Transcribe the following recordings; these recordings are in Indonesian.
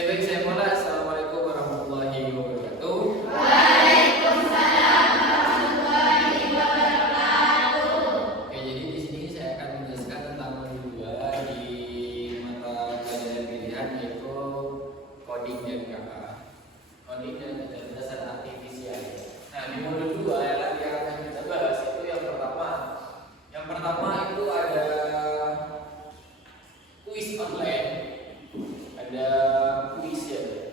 Baik, saya mulai. Assalamualaikum warahmatullahi wabarakatuh. Waalaikumsalam warahmatullahi wabarakatuh. Oke, jadi di sini saya akan menjelaskan tentang modul 2 di mata pelajaran pilihan, yaitu coding dan KA. Coding dan kecerdasan artifisial. Nah, di modul 2 yang akan kita bahas itu yang pertama. Yang pertama itu ada kuis online. Ada kuis ya,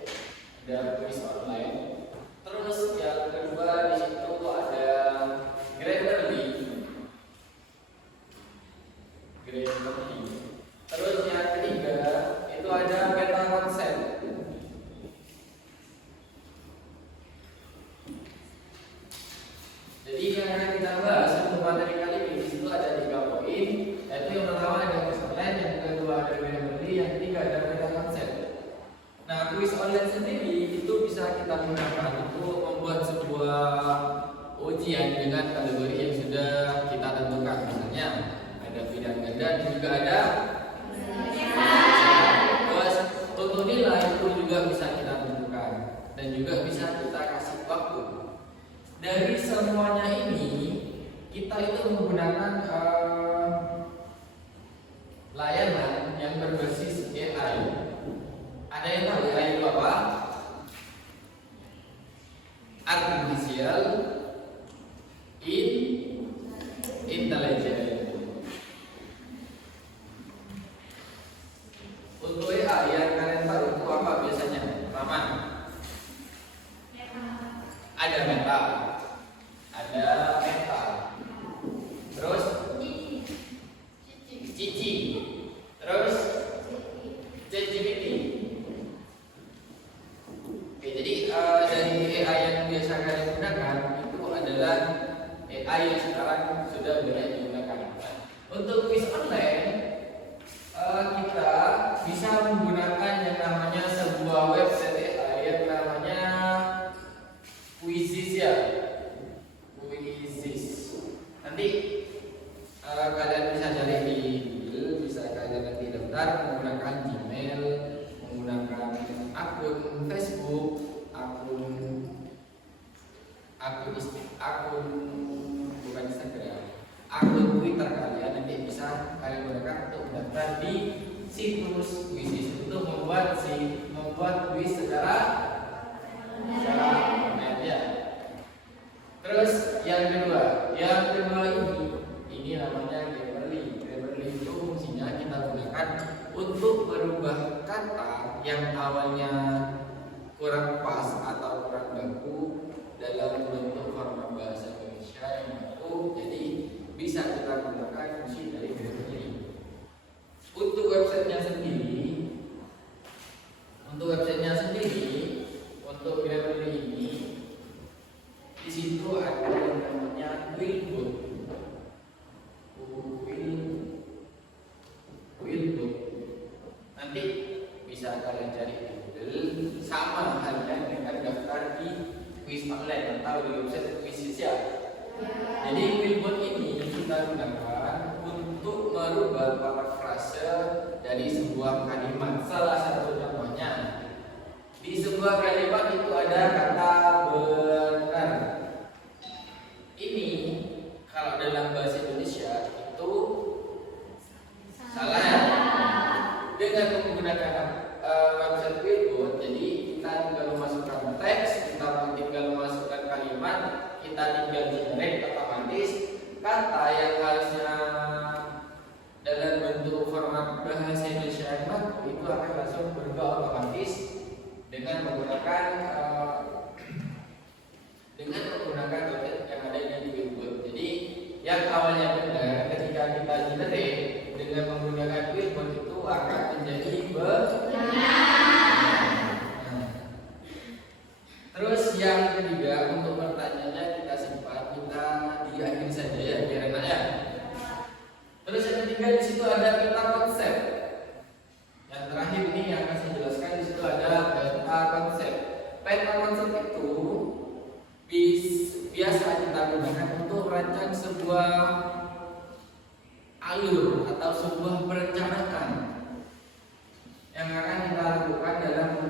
ada kuis online. Terus yang kedua di situ ada Grammarly. Terus yang ketiga itu ada meta konsep. Jadi yang akan kita bahas untuk materi kali ini di situ ada 3 poin, yaitu yang pertama ada kuis online, yang kedua ada Grammarly, yang ketiga ada meta konsep. Nah, kuis online sendiri itu bisa kita gunakan untuk membuat sebuah ujian dengan kategori yang sudah kita tentukan. Misalnya ada pilihan ganda dan juga ada terus untuk nilai itu juga bisa kita tentukan dan juga bisa kita kasih waktu. Dari semuanya ini kita itu menggunakan layanan yang berbasis AI. Ada yang tahu AI itu apa? Artificial Intelligence. Untuk AI yang kalian tahu itu apa biasanya? Pertama, ada meta, terus Cici, terus ChatGPT. Oke, jadi dari AI yang biasa kalian gunakan itu adalah AI yang sekarang sudah banyak digunakan. Untuk quiz online kita bisa menggunakan yang namanya sebuah website AI yang namanya Quizizz ya. Quizizz. Nanti kalian bisa cari di Google, bisa kalian nanti daftar menggunakan Gmail, menggunakan akun Facebook, akun bukan Instagram, akun Twitter kalian nanti bisa kalian gunakan untuk mendaftar di situs Quizizz untuk membuat quiz secara online ya. Terus yang kedua ini namanya Grammarly. Grammarly itu fungsinya kita gunakan untuk merubah kata yang awalnya kurang pas atau kurang baku dalam bentuk format bahasa Indonesia yang baku, jadi bisa kita gunakan fungsi dari Grammarly. Untuk websitenya sendiri, untuk Grammarly ini di situ ada yang namanya Quillbot. Nanti bisa kalian cari di Google, sama halnya dengan daftar di quiz online atau di website Quizizz ya. Jadi Quillbot ini kita gunakan untuk merubah parafrase dari sebuah kalimat. Salah satu contohnya, di sebuah kalimat itu ada kata benar. Ini kalau dalam bahasa Indonesia itu salah ya. Dengan menggunakan website Quillbot, jadi kita tinggal memasukkan teks, kita tinggal memasukkan kalimat, kita tinggal generate otomatis kata yang harusnya dalam bentuk format bahasa Indonesia yang baku itu akan langsung berubah otomatis dengan menggunakan website yang ada di Quillbot. Jadi yang awalnya benar ketika kita generate dengan menggunakan Quillbot itu akan menjadi benar. Terus yang ketiga, untuk pertanyaannya kita simpan, kita diakhiri saja ya biar enak ya. Terus yang ketiga di situ ada meta konsep. Yang terakhir ini yang akan saya jelaskan, di situ ada meta konsep.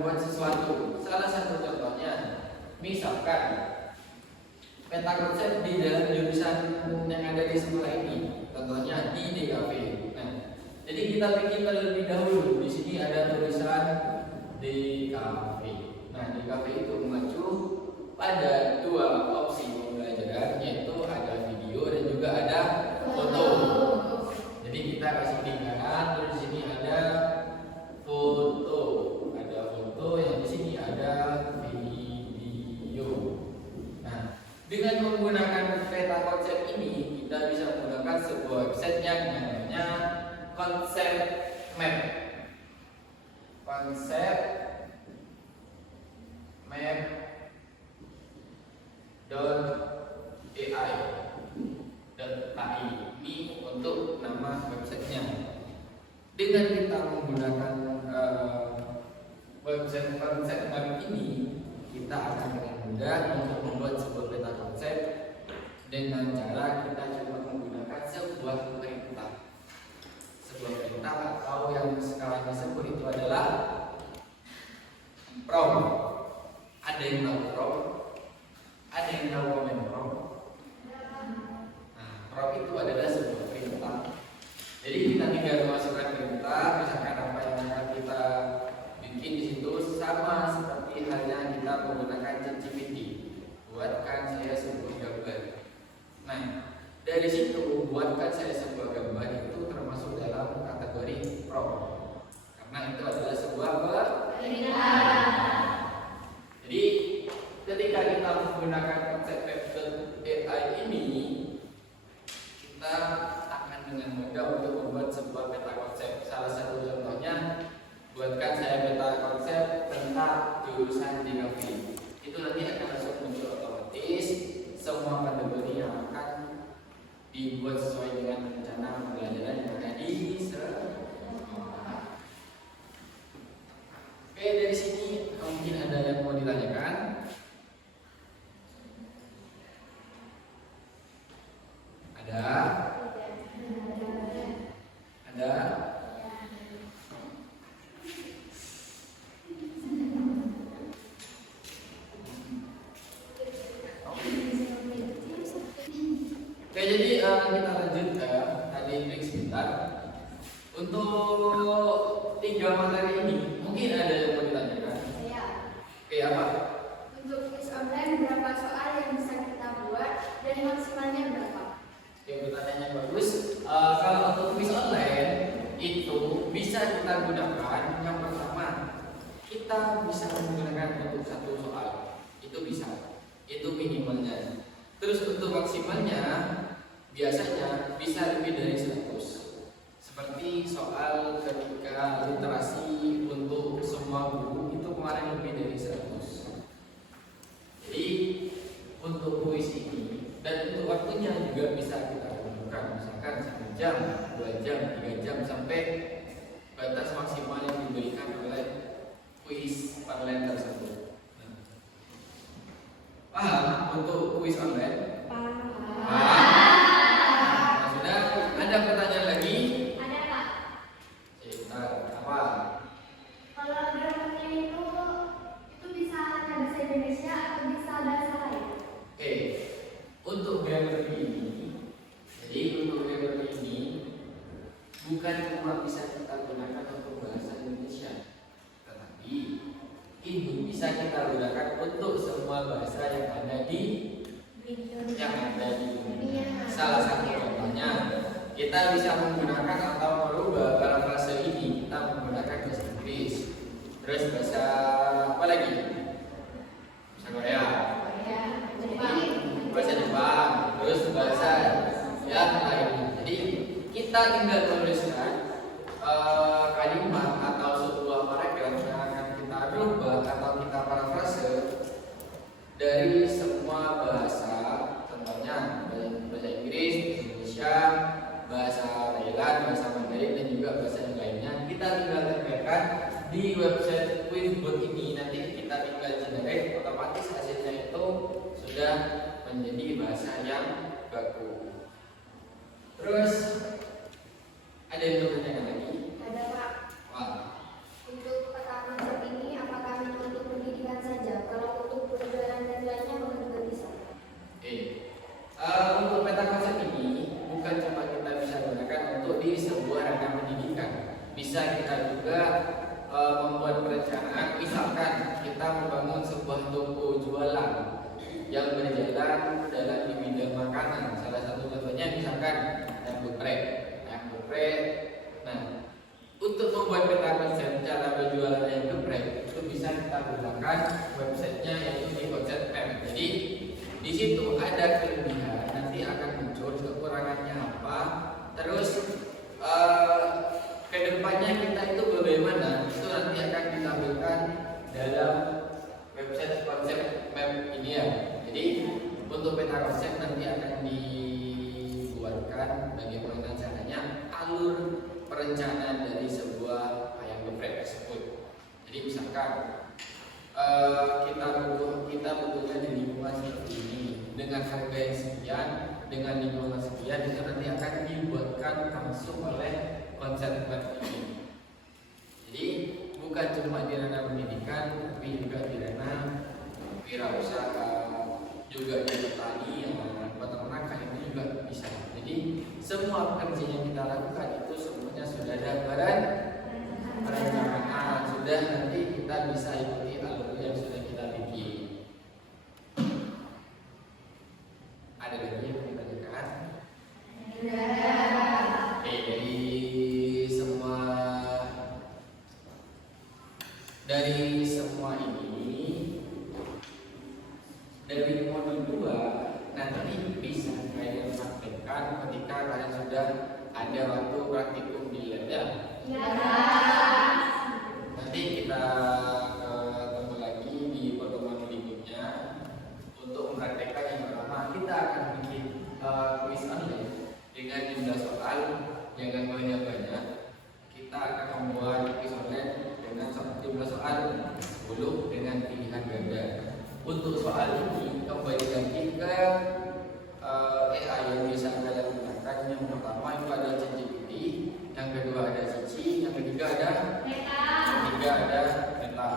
membuat sesuatu. Salah satu contohnya, misalkan peta konsep di dalam jurusan yang ada di sekolah ini, contohnya di DKV. Nah, jadi kita bikin terlebih dahulu. Di sini ada tulisan DKV. Nah, DKV itu mengacu pada dua opsi pembelajaran, yaitu ada video dan juga ada foto. Jadi kita kasih lingkaran, terus di sini ada foto, yang di sini ada video. Nah, dengan menggunakan peta konsep ini, kita bisa menggunakan sebuah website yang namanya konsep map. Konsep map.ai ini untuk nama websitenya. Dengan kita menggunakan website konsep map ini, kita akan dengan mudah untuk membuat sebuah peta konsep dengan cara kita cuma menggunakan sebuah perintah. Sebuah perintah atau yang sekarang disebut itu adalah prompt. Ada yang tahu prompt? Ada yang tahu komen prompt? Nah, prompt itu adalah sebuah perintah. Jadi kita tinggal memasukkan perintah, misalkan apa yang akan kita bikin di situ sama seperti halnya kita menggunakan ChatGPT. Buatkan saya sebuah gambar. Nah, dari situ buatkan saya sebuah gambar itu termasuk dalam kategori prompt. Karena itu adalah sebuah perintah. Jadi ketika kita menggunakan konsep web.ai ini, kita akan dengan mudah untuk membuat sebuah peta konsep. Salah satu contohnya, buatkan saya peta konsep tentang jurusan DKV. Itu nanti akan langsung muncul otomatis semua kategori yang akan dibuat sesuai dengan rencana pembelajaran yang ada di sekolah. Oke, dari sini mungkin ada yang mau ditanyakan? Ada? Ada? Oke, jadi kita lanjut ke tadi break sebentar. Untuk 3 materi ini mungkin ada yang mau ditanyakan? Saya. Oke, apa? Untuk quiz online berapa soal yang bisa kita buat dan maksimalnya berapa? Oke, pertanyaannya bagus. Kalau untuk quiz online itu bisa kita gunakan. Yang pertama, kita bisa menggunakan untuk 1 soal. Itu bisa. Itu minimalnya. Terus untuk maksimalnya biasanya bisa lebih dari 100. Seperti soal ketika literasi untuk semua guru itu kemarin lebih dari 100. Jadi untuk kuis ini dan untuk waktunya juga bisa kita tentukan, misalkan 1 jam, 2 jam, 3 jam sampai batas maksimal yang diberikan oleh kuis online tersebut. Paham untuk kuis online? Paham. Nah, sudah ada pertanyaan lagi? Ada Pak. Apa? Kalau grammarnya itu bisa bahasa Indonesia atau bisa bahasa lain? Oke, untuk grammar ini, jadi untuk grammar ini bukan cuma bisa kita gunakan untuk bahasa Indonesia, tetapi ini bisa kita gunakan untuk semua bahasa yang ada di dunia. Salah satu contohnya, kita bisa menggunakan atau merubah parafrase ini. Kita menggunakan bahasa Inggris, terus bahasa apa lagi? Bahasa Korea, bahasa Jepang, terus bahasa yang lainnya. Jadi kita tinggal menuliskan kalimat atau sebuah paragraf yang akan kita rubah atau kita parafrase dari semua bahasa, contohnya bahasa Inggris, Indonesia, bahasa Thailand, bahasa Mandarin dan juga bahasa yang lainnya. Kita tinggal tempelkan di website Quizbot ini. Nanti kita tinggal generate, otomatis hasilnya itu sudah menjadi bahasa yang baku. Terus ada yang mau ditanyakan lagi? Ada Pak. Wah, Untuk peta konsep ini apakah perencanaan. Misalkan kita membangun sebuah toko jualan yang berjalan dalam di bidang makanan. Salah satu contohnya misalkan ayam geprek. Nah, untuk membuat peta konsep cara berjualan ayam geprek itu bisa kita gunakan websitenya yaitu di konsep M. Jadi di situ ada kelebihan, nanti akan muncul kekurangannya apa. Terus kedepannya kita itu bagaimana, itu nanti akan ditampilkan dalam website konsep map ini ya. Jadi untuk peta konsep nanti akan dibuatkan bagaimana caranya alur perencanaan dari sebuah ayam geprek tersebut. Jadi misalkan kita butuhnya di lingkungan seperti ini dengan harga yang sekian, dengan lingkungan sekian, itu nanti akan dibuatkan langsung oleh konsep web ini. Jadi bukan cuma di ranah pendidikan, tapi juga di ranah wirausaha, juga di petani yang peternakan itu juga bisa. Jadi semua pekerjaan yang kita lakukan itu semuanya sudah ada perencanaan, sudah nanti kita bisa ikuti alur yang sudah kita bikin. Ada lagi yang kita tanyakan? Oke, dari semua ini, dari modul 2 nanti bisa kalian praktekkan ketika kalian sudah ada waktu praktikum di lab ya. Nanti kita ketemu lagi di pertemuan berikutnya untuk mempraktekkan. Yang pertama kita akan bikin kuis online dengan jumlah soal yang banyak. Kita akan membuat kuis online dengan jumlah soal 10 dengan pilihan ganda. Untuk soal ini kembali lagi ke AI yang bisa kalian gunakan. Yang pertama itu ada ChatGPT, yang kedua ada Cici, yang ketiga ada Meta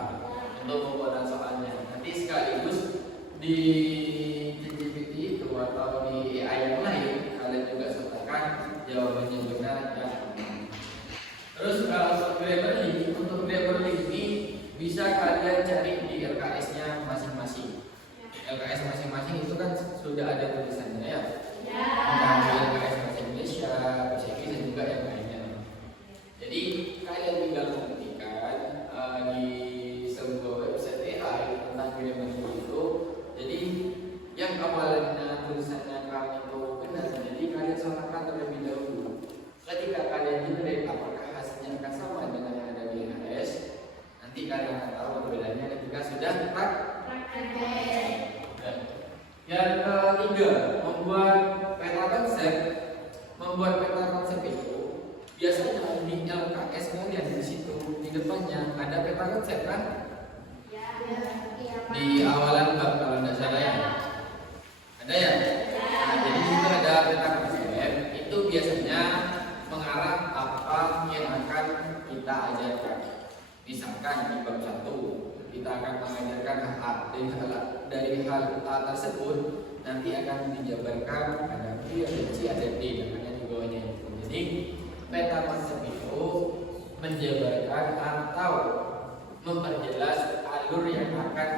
untuk pembuatan soalnya. Nanti sekaligus di ChatGPT itu atau di AI yang lain kalian juga sertakan jawabannya benar dan terus untuk Grammarly ini bisa kalian cari di LKS-nya masing-masing. LKS masing-masing itu kan sudah ada tulisannya ya. Nah, LKS bahasa Indonesia, bahasa Inggris dan juga yang lainnya. Jadi kalian tinggal mengetikkan di sebuah website AI tentang Grammarly itu. Jadi yang awalnya tulisannya kalian itu benar, jadi kalian salahkan terlebih dahulu. Ketika kalian generate apakah hasilnya akan sama dengan yang ada di LKS, nanti kalian akan tahu perbedaannya ketika sudah praktek. Yang ketiga, membuat peta konsep. Membuat peta konsep itu biasanya di LKS kalian di situ di depannya ada peta konsep kan? Di awalan bab kalau tidak salah ya. Ada ya? Nah, jadi di situ ada peta konsep. Itu biasanya mengarah apa yang akan kita ajarkan. Misalkan di bab 1 kita akan mengajarkan hal dari hal A tersebut nanti akan dijabarkan ada B, ada C, ada D dan ada di bawahnya itu. Jadi peta konsep itu menjabarkan atau memperjelas alur yang akan